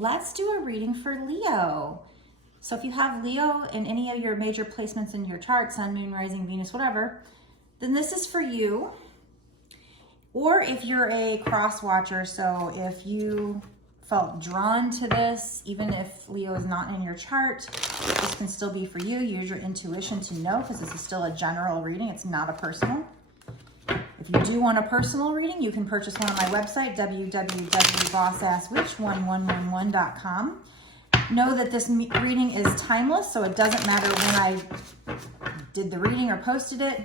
let's do a reading for Leo. So if you have Leo in any of your major placements in your chart, Sun, Moon, Rising, Venus, whatever, then this is for you. Or if you're a cross watcher, so if you felt drawn to this, even if Leo is not in your chart, this can still be for you. Use your intuition to know, because this is still a general reading. It's not a personal. If you do want a personal reading, you can purchase one on my website, www.bossasswitch1111.com. Know that this reading is timeless, so it doesn't matter when I did the reading or posted it.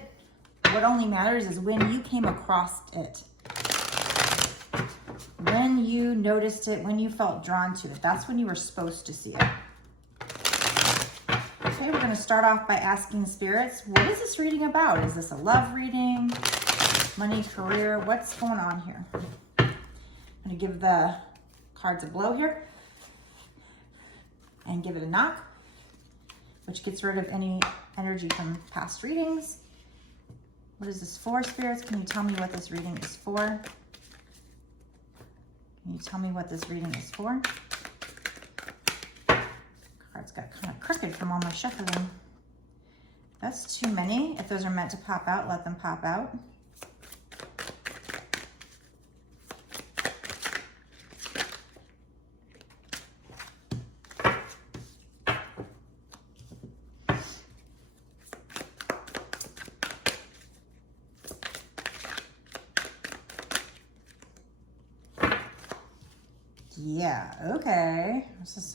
What only matters is when you came across it. When you noticed it, when you felt drawn to it. That's when you were supposed to see it. Okay, we're going to start off by asking spirits, what is this reading about? Is this a love reading? Money, career? What's going on here? I'm going to give the cards a blow here. And give it a knock, which gets rid of any energy from past readings. What is this for, spirits? Can you tell me what this reading is for? Can you tell me what this reading is for? Cards got kind of crooked from all my shuffling. That's too many. If those are meant to pop out, let them pop out. Yeah, okay. This is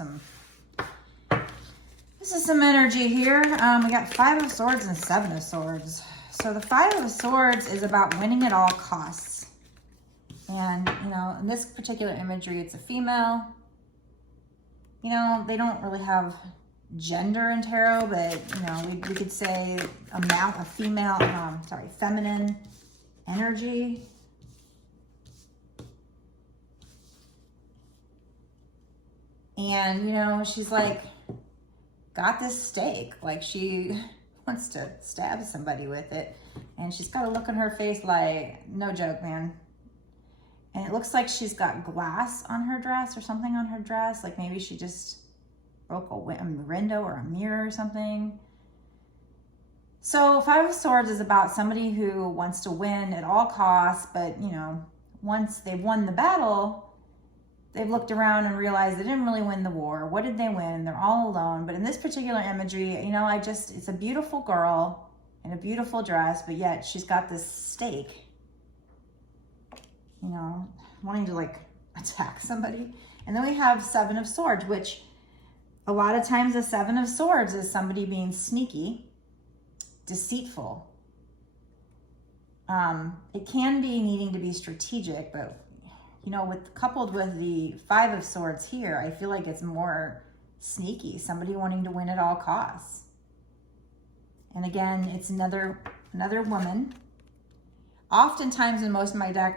some energy here. We got 5 of Swords and 7 of Swords. So the 5 of Swords is about winning at all costs. And, you know, in this particular imagery, it's a female. You know, they don't really have gender in tarot, but, you know, we could say a female, feminine energy. And, you know, she's like, got this stake. Like, she wants to stab somebody with it. And she's got a look on her face like, no joke, man. And it looks like she's got glass on her dress or something on her dress. Like maybe she just broke a window or a mirror or something. So 5 of Swords is about somebody who wants to win at all costs. But, you know, once they've won the battle, they've looked around and realized they didn't really win the war. What did they win? They're all alone. But in this particular imagery, you know, it's a beautiful girl in a beautiful dress, but yet she's got this stake, you know, wanting to like attack somebody. And then we have 7 of Swords, which a lot of times the 7 of Swords is somebody being sneaky, deceitful. It can be needing to be strategic, but you know, coupled with the 5 of Swords here, I feel like it's more sneaky. Somebody wanting to win at all costs. And again, it's another woman. Oftentimes in most of my a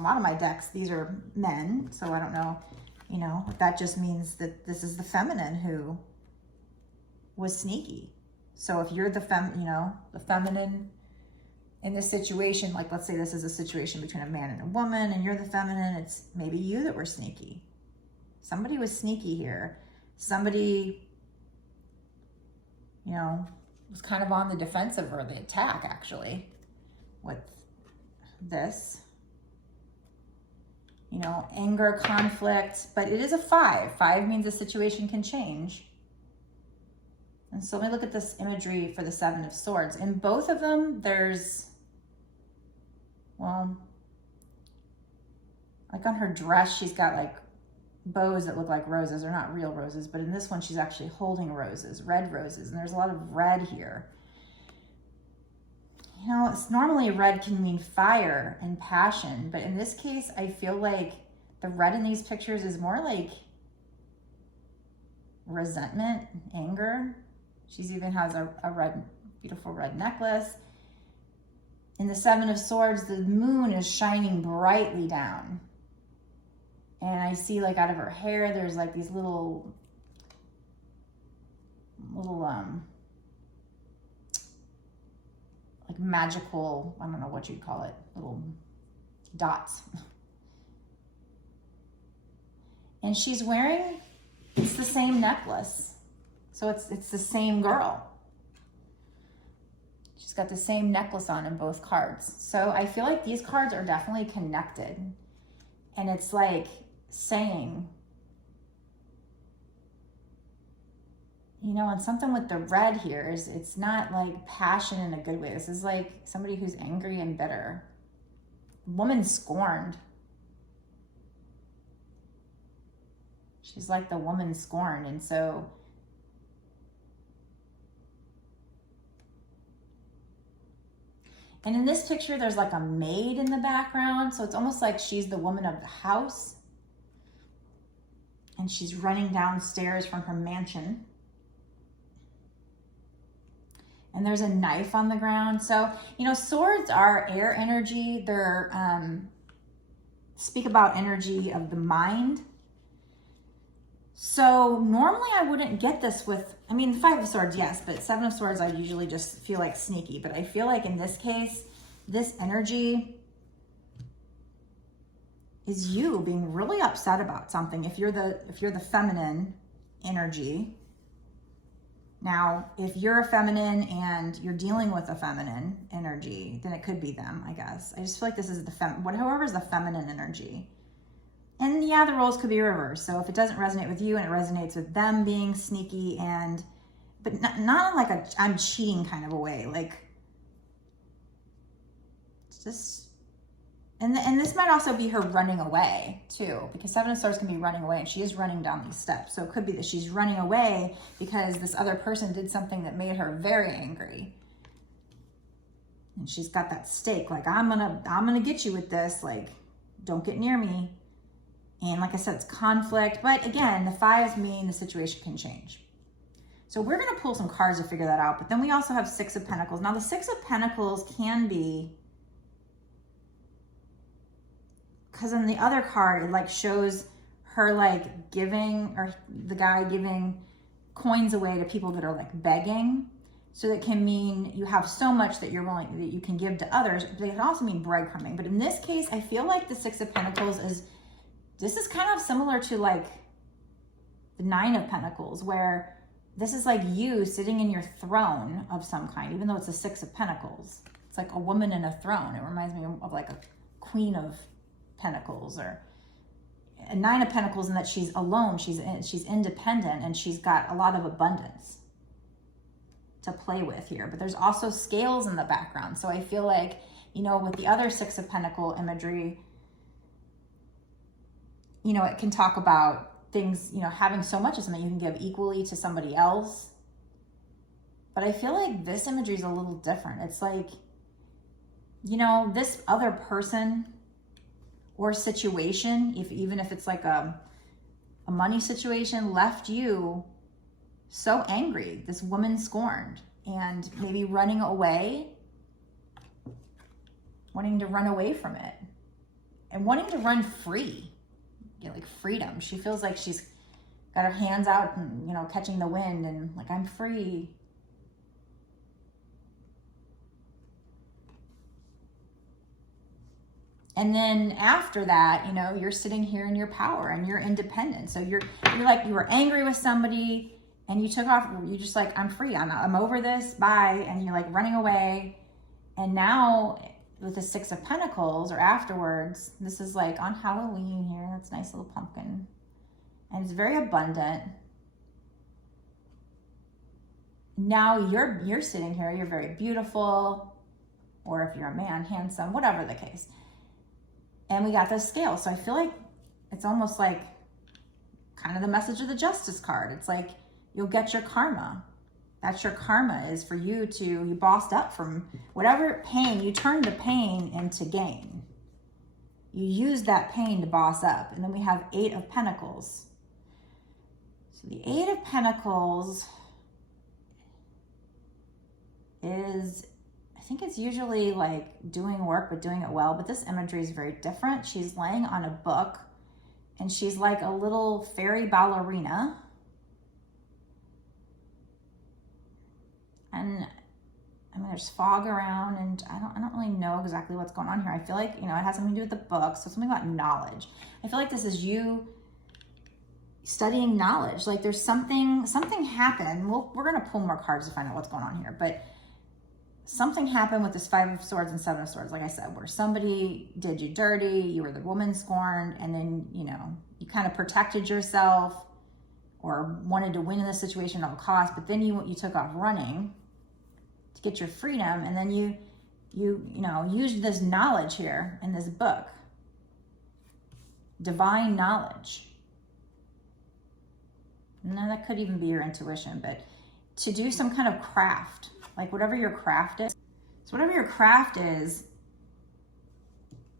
lot of my decks, these are men. So I don't know, you know, that just means that this is the feminine who was sneaky. So if you're the feminine in this situation, like let's say this is a situation between a man and a woman and you're the feminine, it's maybe you that were sneaky. Somebody was sneaky here. Somebody, you know, was kind of on the defensive or the attack actually with this. You know, anger, conflict, but it is a 5. 5 means a situation can change. And so let me look at this imagery for the 7 of Swords. In both of them, there's, well, like on her dress, she's got like bows that look like roses. They're not real roses, but in this one, she's actually holding roses, red roses. And there's a lot of red here. You know, it's normally red can mean fire and passion, but in this case, I feel like the red in these pictures is more like resentment, anger. She even has a beautiful red necklace. In the 7 of Swords, the moon is shining brightly down. And I see like out of her hair, there's like these little like magical, I don't know what you'd call it, little dots. And she's wearing, it's the same necklace. So it's the same girl. She's got the same necklace on in both cards. So I feel like these cards are definitely connected. And it's like saying, you know, and something with the red here is, it's not like passion in a good way. This is like somebody who's angry and bitter. Woman scorned. She's like the woman scorned. And so and in this picture, there's like a maid in the background. So it's almost like she's the woman of the house. And she's running downstairs from her mansion. And there's a knife on the ground. So, you know, swords are air energy. They're, speak about energy of the mind. So normally I wouldn't get this with, I mean, the Five of Swords, yes, but Seven of Swords, I usually just feel like sneaky. But I feel like in this case, this energy is you being really upset about something. If you're the feminine energy. Now, if you're a feminine and you're dealing with a feminine energy, then it could be them, I guess. I just feel like this is the whoever's the feminine energy. And yeah, the roles could be reversed. So if it doesn't resonate with you and it resonates with them being sneaky but not in like a I'm cheating kind of a way. Like, it's just, and this might also be her running away too, because Seven of Swords can be running away and she is running down these steps. So it could be that she's running away because this other person did something that made her very angry. And she's got that stake, like, I'm gonna get you with this, like, don't get near me. And like I said, it's conflict. But again, the fives mean the situation can change. So we're going to pull some cards to figure that out. But then we also have Six of Pentacles. Now the Six of Pentacles can be, because in the other card, it like shows her like giving, or the guy giving coins away to people that are like begging. So that can mean you have so much that you're willing, that you can give to others. But it can also mean breadcrumbing. But in this case, I feel like the Six of Pentacles this is kind of similar to like the Nine of Pentacles, where this is like you sitting in your throne of some kind, even though it's a Six of Pentacles. It's like a woman in a throne. It reminds me of like a Queen of Pentacles, or a Nine of Pentacles, in that she's alone, she's independent, and she's got a lot of abundance to play with here. But there's also scales in the background. So I feel like, you know, with the other Six of Pentacle imagery, you know, it can talk about things, you know, having so much of something you can give equally to somebody else. But I feel like this imagery is a little different. It's like, you know, this other person or situation, even if it's like a money situation, left you so angry. This woman scorned, and maybe running away, wanting to run away from it, and wanting to run free. Get like freedom. She feels like she's got her hands out and, you know, catching the wind and like, I'm free. And then after that, you know, you're sitting here in your power and you're independent. So you're like, you were angry with somebody and you took off, you just like, I'm free. I'm over this. Bye. And you're like running away. And now with the Six of Pentacles, or afterwards, this is like on Halloween here. That's a nice little pumpkin. And it's very abundant. Now you're sitting here, you're very beautiful, or if you're a man, handsome, whatever the case. And we got the scale. So I feel like it's almost like kind of the message of the Justice card. It's like, you'll get your karma. That's your karma, is for you bossed up from whatever pain, you turned the pain into gain. You use that pain to boss up. And then we have Eight of Pentacles. So the Eight of Pentacles is, I think it's usually like doing work, but doing it well. But this imagery is very different. She's laying on a book and she's like a little fairy ballerina. And I mean, there's fog around, and I don't really know exactly what's going on here. I feel like, you know, it has something to do with the book, so something about knowledge. I feel like this is you studying knowledge. Like there's something happened. We're going to pull more cards to find out what's going on here, but something happened with this 5 of Swords and 7 of Swords, like I said, where somebody did you dirty, you were the woman scorned, and then, you know, you kind of protected yourself or wanted to win in this situation at all costs, but then you took off running to get your freedom, and then you know, used this knowledge here in this book. Divine knowledge. No, that could even be your intuition, but to do some kind of craft, like whatever your craft is. So whatever your craft is,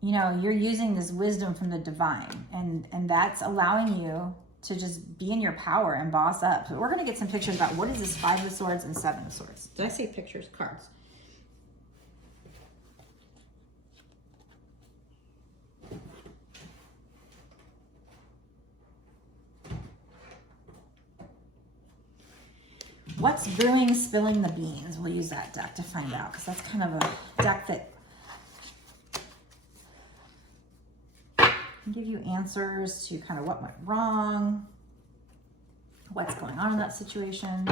you know, you're using this wisdom from the divine, and that's allowing you to just be in your power and boss up. So we're going to get some pictures about what is this 5 of Swords and 7 of Swords. Did I say pictures? Cards. What's brewing, spilling the beans? We'll use that deck to find out, because that's kind of a deck that can give you answers to kind of what went wrong, what's going on in that situation.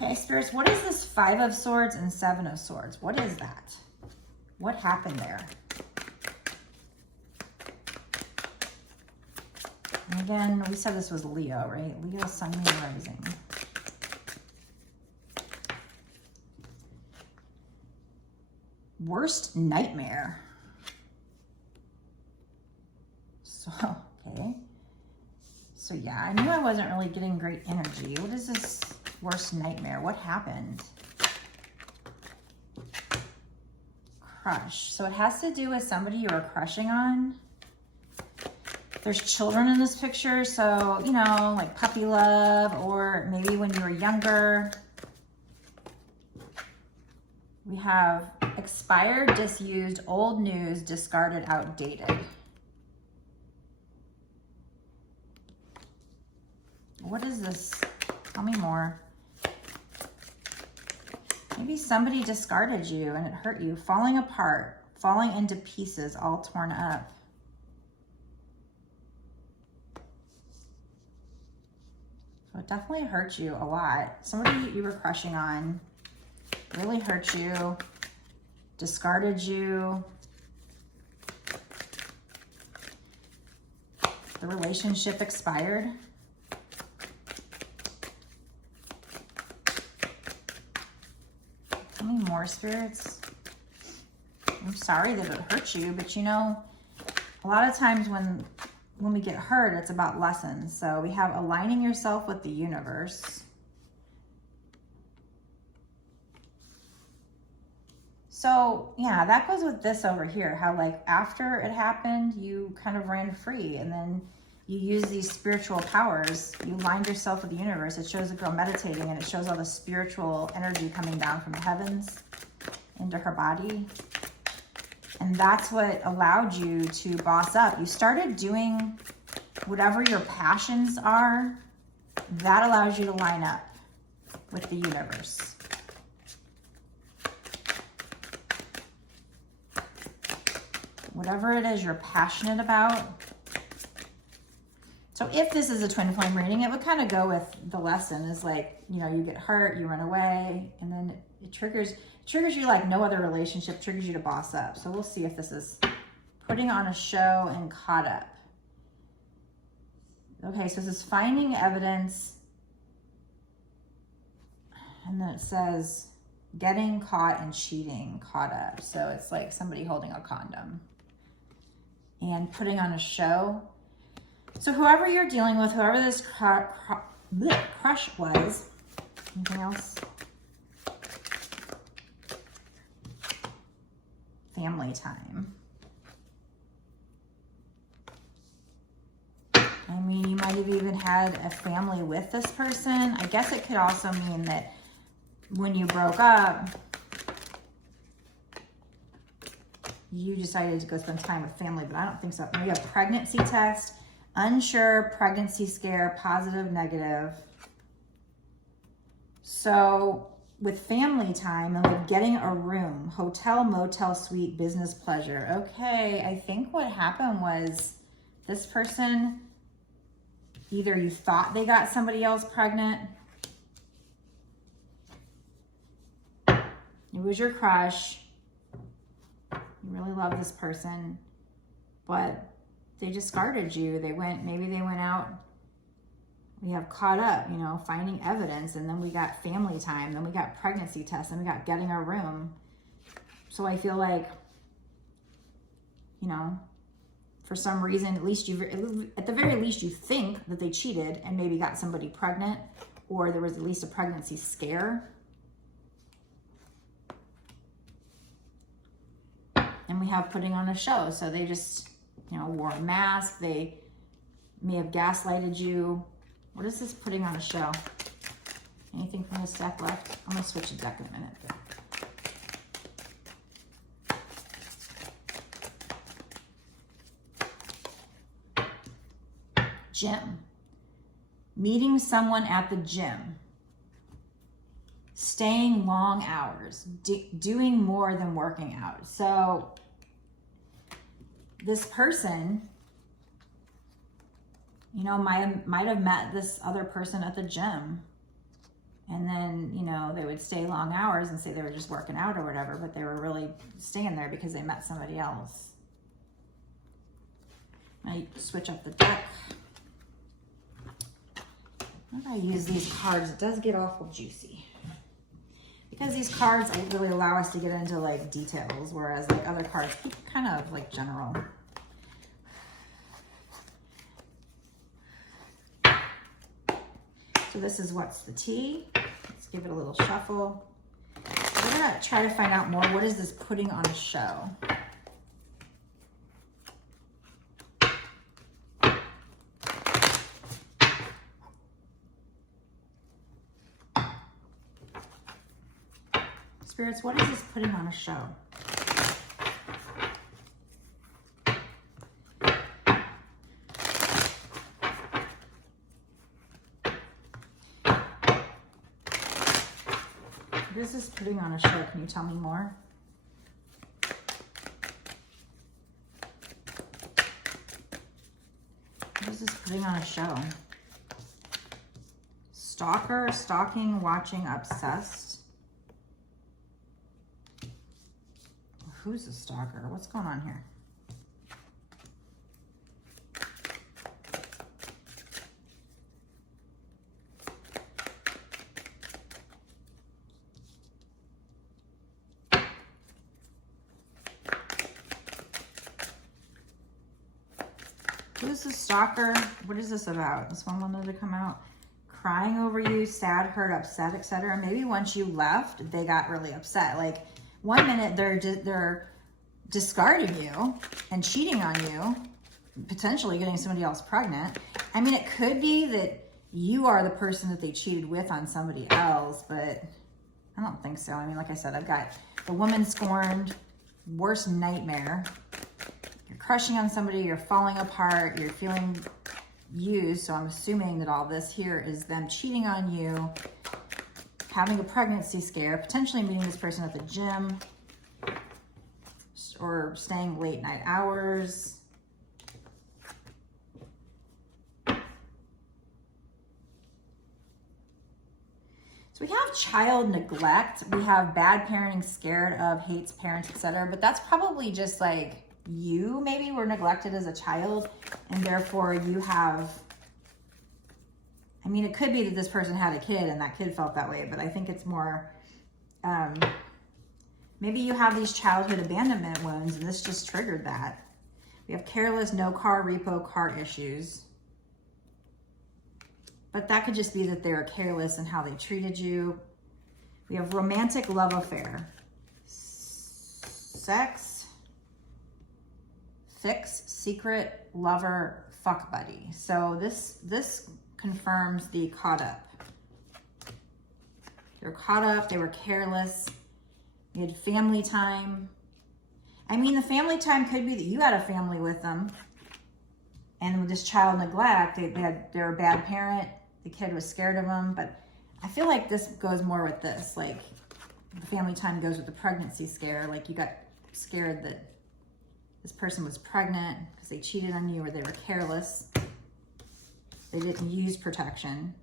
Okay, Spirits, what is this 5 of Swords and 7 of Swords? What is that? What happened there? And again, we said this was Leo, right? Leo, Sun, Moon, Rising. Worst nightmare. So, okay. So yeah, I knew I wasn't really getting great energy. What is this worst nightmare? What happened? Crush. So it has to do with somebody you were crushing on. There's children in this picture, so, you know, like puppy love, or maybe when you were younger. We have expired, disused, old news, discarded, outdated. What is this? Tell me more. Maybe somebody discarded you and it hurt you. Falling apart, falling into pieces, all torn up. So it definitely hurt you a lot. Somebody you were crushing on really hurt you, discarded you. The relationship expired. Tell me more, Spirits. I'm sorry that it hurt you, but you know, a lot of times when we get hurt, it's about lessons. So we have aligning yourself with the universe. So yeah, that goes with this over here, how like after it happened, you kind of ran free, and then you use these spiritual powers. You aligned yourself with the universe. It shows a girl meditating, and it shows all the spiritual energy coming down from the heavens into her body. And that's what allowed you to boss up. You started doing whatever your passions are. That allows you to line up with the universe. Whatever it is you're passionate about. So if this is a twin flame reading, it would kind of go with the lesson is like, you know, you get hurt, you run away, and then it triggers you like no other relationship, triggers you to boss up. So we'll see if this is putting on a show and caught up. Okay, so this is finding evidence. And then it says getting caught and cheating, caught up. So it's like somebody holding a condom and putting on a show. So whoever you're dealing with, whoever this crush was, anything else? Family time. I mean, you might have even had a family with this person. I guess it could also mean that when you broke up, you decided to go spend time with family, but I don't think so. We have pregnancy test, unsure, pregnancy scare, positive, negative. So with family time and with getting a room, hotel, motel, suite, business, pleasure. Okay, I think what happened was this person, either you thought they got somebody else pregnant, it was your crush, you really love this person, but they discarded you. Maybe they went out. We have caught up, you know, finding evidence, and then we got family time, then we got pregnancy tests, and we got getting a room. So I feel like, you know, for some reason, at the very least, you think that they cheated and maybe got somebody pregnant, or there was at least a pregnancy scare. And we have putting on a show. So they just, you know, wore a mask. They may have gaslighted you. What is this putting on a show? Anything from this deck left? I'm going to switch the deck in a minute. Gym. Meeting someone at the gym. Staying long hours. Doing more than working out. So this person, you know, might have met this other person at the gym, and then, you know, they would stay long hours and say they were just working out or whatever, but they were really staying there because they met somebody else. I switch up the deck. When I use these cards, it does get awful juicy, because these cards really allow us to get into like details, whereas like other cards keep kind of like general. So this is what's the tea. Let's give it a little shuffle. We're gonna try to find out more. What is this putting on a show? Spirits, what is this putting on a show? What is this putting on a show? Can you tell me more? What is this putting on a show? Stalker, stalking, watching, obsessed. Who's a stalker? What's going on here? Who's the stalker? What is this about? This one wanted to come out. Crying over you, sad, hurt, upset, etc. Maybe once you left, they got really upset. Like, one minute they're discarding you and cheating on you, potentially getting somebody else pregnant. I mean, it could be that you are the person that they cheated with on somebody else, but I don't think so. I mean, like I said, I've got the woman scorned, worst nightmare. You're crushing on somebody, you're falling apart, you're feeling used. So I'm assuming that all this here is them cheating on you, having a pregnancy scare, potentially meeting this person at the gym, or staying late night hours. So we have child neglect, we have bad parenting, scared of, hates parents, etc. But that's probably just like you maybe were neglected as a child, and therefore you have, I mean, it could be that this person had a kid and that kid felt that way, but I think it's more, maybe you have these childhood abandonment wounds and this just triggered that. We have careless, no car, repo, car issues. But that could just be that they're careless in how they treated you. We have romantic love affair. Sex, fix, secret, lover, fuck buddy. So this confirms the caught up. They're caught up, they were careless. You had family time. I mean, the family time could be that you had a family with them. And with this child neglect, they're a bad parent. The kid was scared of them. But I feel like this goes more with this. Like, the family time goes with the pregnancy scare. Like, you got scared that this person was pregnant because they cheated on you or they were careless. They didn't use protection.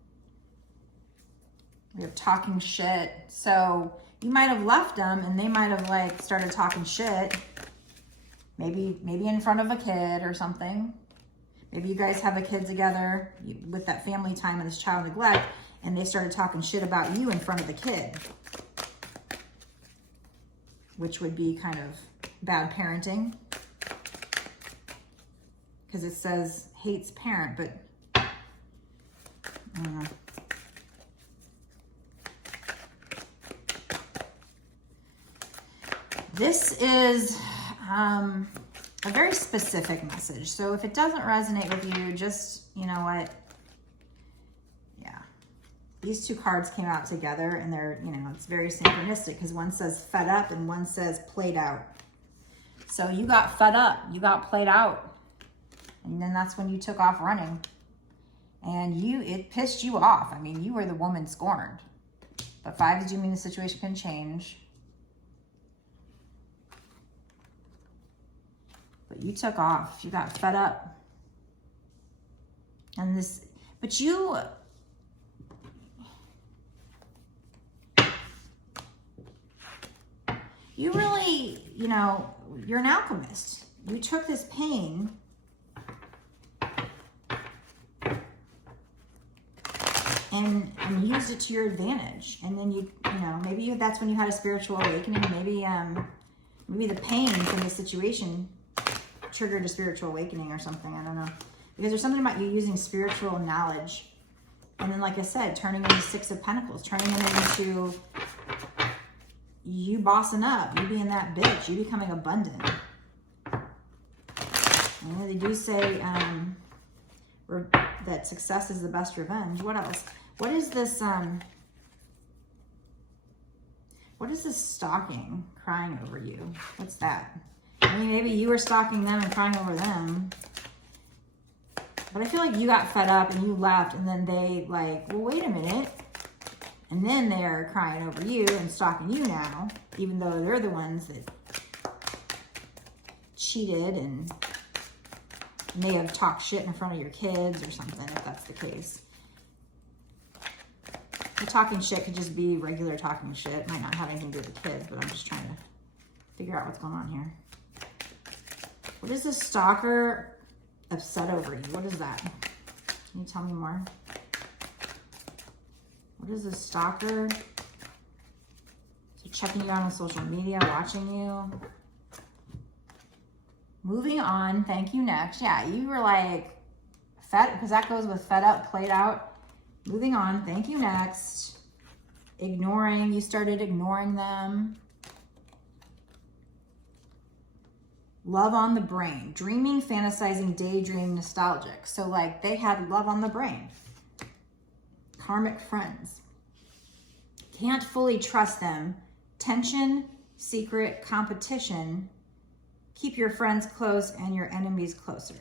We have talking shit. So you might have left them and they might have like started talking shit. Maybe in front of a kid or something. Maybe you guys have a kid together with that family time and this child neglect, and they started talking shit about you in front of the kid, which would be kind of bad parenting because it says hates parent, but I don't know. This is a very specific message. So if it doesn't resonate with you, just, you know what? Yeah. These two cards came out together and they're, you know, it's very synchronistic because one says fed up and one says played out. So you got fed up, you got played out. And then that's when you took off running. And it pissed you off. I mean, you were the woman scorned. But 5s do mean the situation can change. But you took off. You got fed up. And this, but you really, you know, you're an alchemist. You took this pain and used it to your advantage. And then you know, maybe that's when you had a spiritual awakening. Maybe the pain from the situation triggered a spiritual awakening or something. I don't know. Because there's something about you using spiritual knowledge. And then, like I said, turning into 6 of Pentacles, turning it into you bossing up, you being that bitch, you becoming abundant. And they do say that success is the best revenge. What else? What is this stalking, crying over you? What's that? I mean, maybe you were stalking them and crying over them. But I feel like you got fed up and you left, and then they like, well, wait a minute. And then they're crying over you and stalking you now, even though they're the ones that cheated and may have talked shit in front of your kids or something, if that's the case. The talking shit could just be regular talking shit. It might not have anything to do with the kids, but I'm just trying to figure out what's going on here. What is this stalker upset over you? What is that? Can you tell me more? What is this stalker? So checking you out on social media, watching you. Moving on, thank you, next. Yeah, you were like fed, because that goes with fed up, played out. Moving on, thank you, next. Ignoring, you started ignoring them. Love on the brain, dreaming, fantasizing, daydream, nostalgic. So like they had love on the brain. Karmic friends. Can't fully trust them. Tension, secret, competition. Keep your friends close and your enemies closer.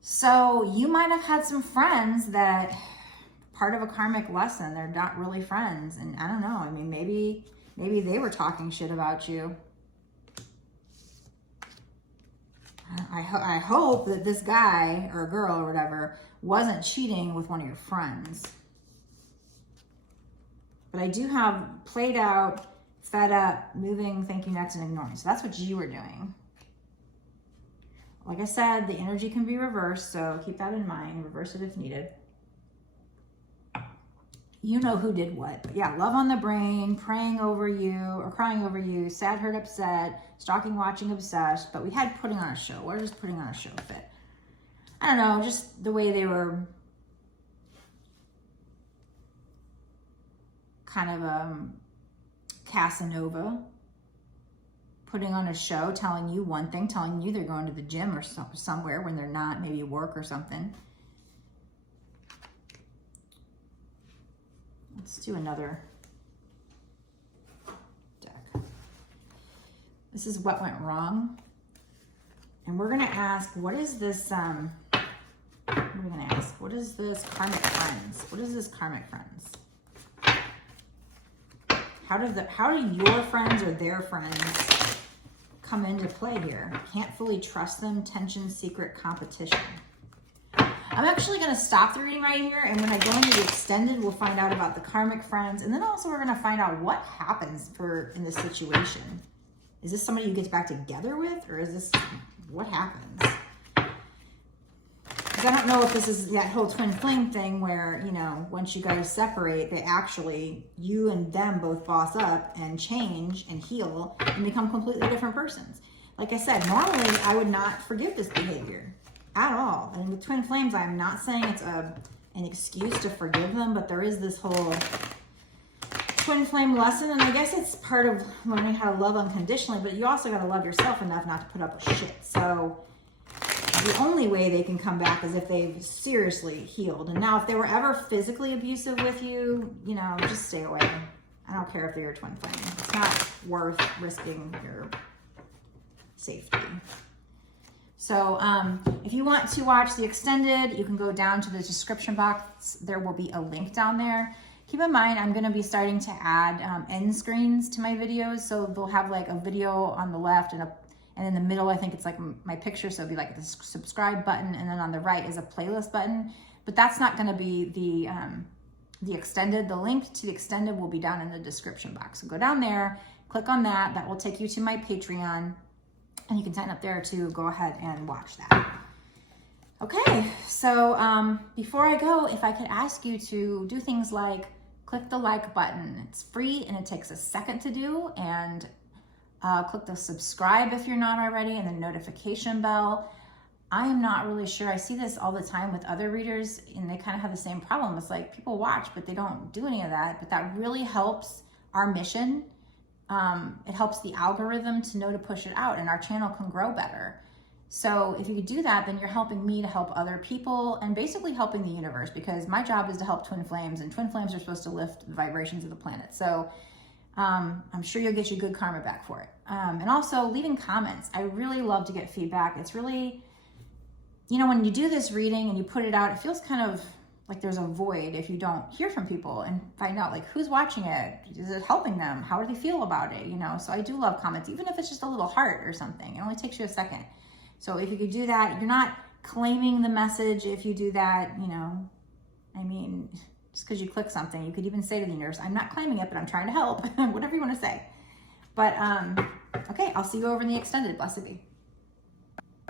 So you might have had some friends that part of a karmic lesson, they're not really friends. And I don't know, I mean, maybe they were talking shit about you. I hope that this guy or girl or whatever wasn't cheating with one of your friends. But I do have played out, fed up, moving, thank you, next, and ignoring. So that's what you were doing. Like I said, the energy can be reversed, so keep that in mind. Reverse it if needed. You know who did what. But yeah, love on the brain, praying over you, or crying over you, sad, hurt, upset, stalking, watching, obsessed. But we had putting on a show. Where does putting on a show fit? I don't know, just the way they were kind of Casanova, putting on a show, telling you one thing, telling you they're going to the gym or somewhere when they're not, maybe work or something. Let's do another This is what went wrong. And we're gonna ask, what is this, what are we gonna ask? What is this karmic friends? What is this karmic friends? How do your friends or their friends come into play here? Can't fully trust them, tension, secret, competition. I'm actually going to stop the reading right here, and when I go into the extended, we'll find out about the karmic friends, and then also we're going to find out what happens in this situation. Is this somebody you get back together with, or is this, what happens? Because I don't know if this is that whole twin flame thing where, you know, once you guys separate, they actually, you and them both boss up and change and heal and become completely different persons. Like I said, normally I would not forgive this behavior at all. And with twin flames, I'm not saying it's an excuse to forgive them, but there is this whole twin flame lesson, and I guess it's part of learning how to love unconditionally, but you also got to love yourself enough not to put up with shit. So the only way they can come back is if they've seriously healed. And now if they were ever physically abusive with you, you know, just stay away. I don't care if they're your twin flame. It's not worth risking your safety. So if you want to watch the extended, you can go down to the description box. There will be a link down there. Keep in mind, I'm going to be starting to add end screens to my videos. So they'll have like a video on the left and in the middle, I think it's like my picture. So it'll be like the subscribe button. And then on the right is a playlist button. But that's not going to be the extended. The link to the extended will be down in the description box. So go down there, click on that. That will take you to my Patreon. And you can sign up there to go ahead and watch that. Okay, so before I go, if I could ask you to do things like click the like button. It's free and it takes a second to do. And click the subscribe if you're not already, and the notification bell. I am not really sure. I see this all the time with other readers, and they kind of have the same problem. It's like people watch, but they don't do any of that. But that really helps our mission. It helps the algorithm to know to push it out, and our channel can grow better. So if you could do that, then you're helping me to help other people and basically helping the universe, because my job is to help twin flames, and twin flames are supposed to lift the vibrations of the planet. So I'm sure you'll get your good karma back for it. And also leaving comments. I really love to get feedback. It's really, you know, when you do this reading and you put it out, it feels kind of like there's a void if you don't hear from people and find out like who's watching it. Is it helping them? How do they feel about it? You know, so I do love comments, even if it's just a little heart or something. It only takes you a second. So if you could do that, you're not claiming the message if you do that, you know, I mean, just because you click something, you could even say to the universe, I'm not claiming it, but I'm trying to help, whatever you want to say. But, okay, I'll see you over in the extended. Blessed be.